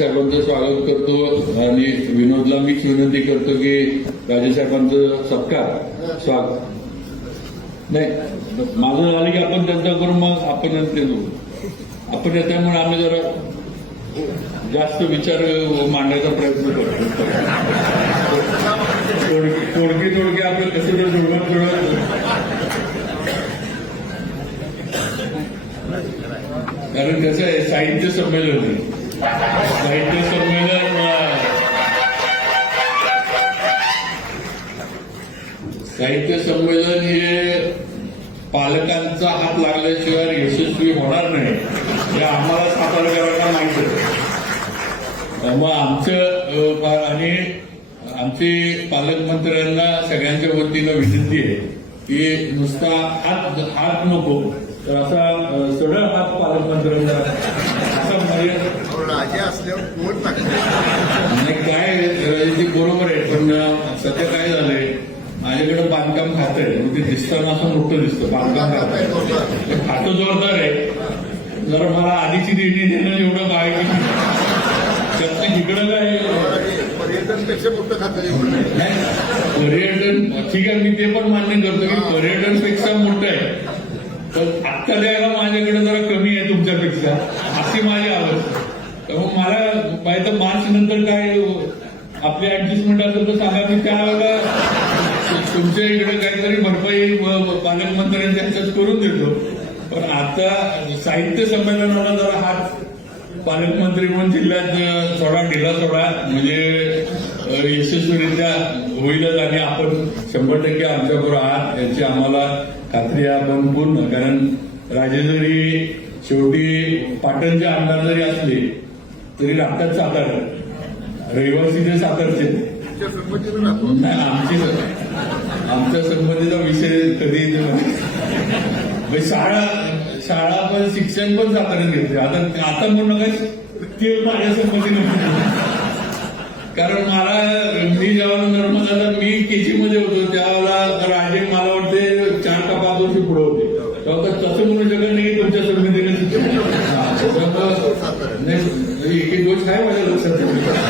राजेसाहेबांचं स्वागत करतो. आणि विनोदला मीच विनंती करतो की राजेसाहेबांचं सत्कार स्वागत नाही माझं झालं की आपण त्यांचा करून मग आपण ते आपण त्यामुळे आम्ही जरा जास्त विचार मांडण्याचा प्रयत्न करतो. तोडके तोडके आपलं कसं तर जोडवत जोडवत कारण कसं आहे साहित्य संमेलन आहे. साहित्य संमेलन साहित्य संमेलन हे पालकांचा हात लागल्याशिवाय यशस्वी होणार नाही हे आम्हाला सातारकरांना माहीत आहे. मग आमचं आणि आमचे पालकमंत्र्यांना सगळ्यांच्या वतीनं विनंती आहे की नुसता हात हात नको तर असा अं, सरळ हात पालकमंत्र्यांना असा म्हणजे राजे असल्यावर कोण टाकते आणि काय अं, ते बरोबर आहे पण अं, सध्या काय झालंय? माझ्याकडे बांधकाम खातं आहे मग ते दिसताना असं मोठं दिसतं बांधकाम खातं आहे खातं जोरदार आहे. जरा मला आधीची देणी देणं एवढं काय की त्यातनं इकडं काय पर्यटनपेक्षा मोठं खातं पर्यटन ठीक आहे मी ते पण मान्य करतो की पर्यटनपेक्षा मोठं आहे. पण आत्ता द्यायला माझ्याकडे जरा कमी आहे तुमच्यापेक्षा. अशी माझी आवड त्यामुळे मला पाहिजे तर मार्च नंतर काय आपली ऍडजस्टमेंट असेल तर सांगा मी त्यावेळेला तुमच्या इकडे काहीतरी भरपाई पालकमंत्र्यांच्या ह्याच्यात करून देतो. पण आता साहित्य संमेलनाला जरा हात पालकमंत्री म्हणून जिल्ह्यात थोडा ढिला थोडा म्हणजे यशस्वीरित्या होईलच आणि आपण शंभर टक्के आमच्याबरोबर आहात. याची आम्हाला खात्री आहे आपण पूर्ण. कारण राजे जरी शेवटी पाटणचे आमदार जरी असले तरी राहतात सातारा रहिवासी ते सातारचे. आमची आमच्या संबंधीचा विषय कधी म्हणजे शाळा शाळा पण शिक्षण पण साताऱ्यात घेतले. आता आता म्हणू नका ते माझ्या संबंधीनं कारण मला मी जेव्हा नर्मदाला मी केजी मध्ये होतो त्यावेळेला राजे मला वाटते चार का पाच वर्ष पुढे होते. तेव्हा तसं म्हणू शकत नाही तुमच्या संबंधीने एक एक गोष्ट आहे माझ्या लक्षात.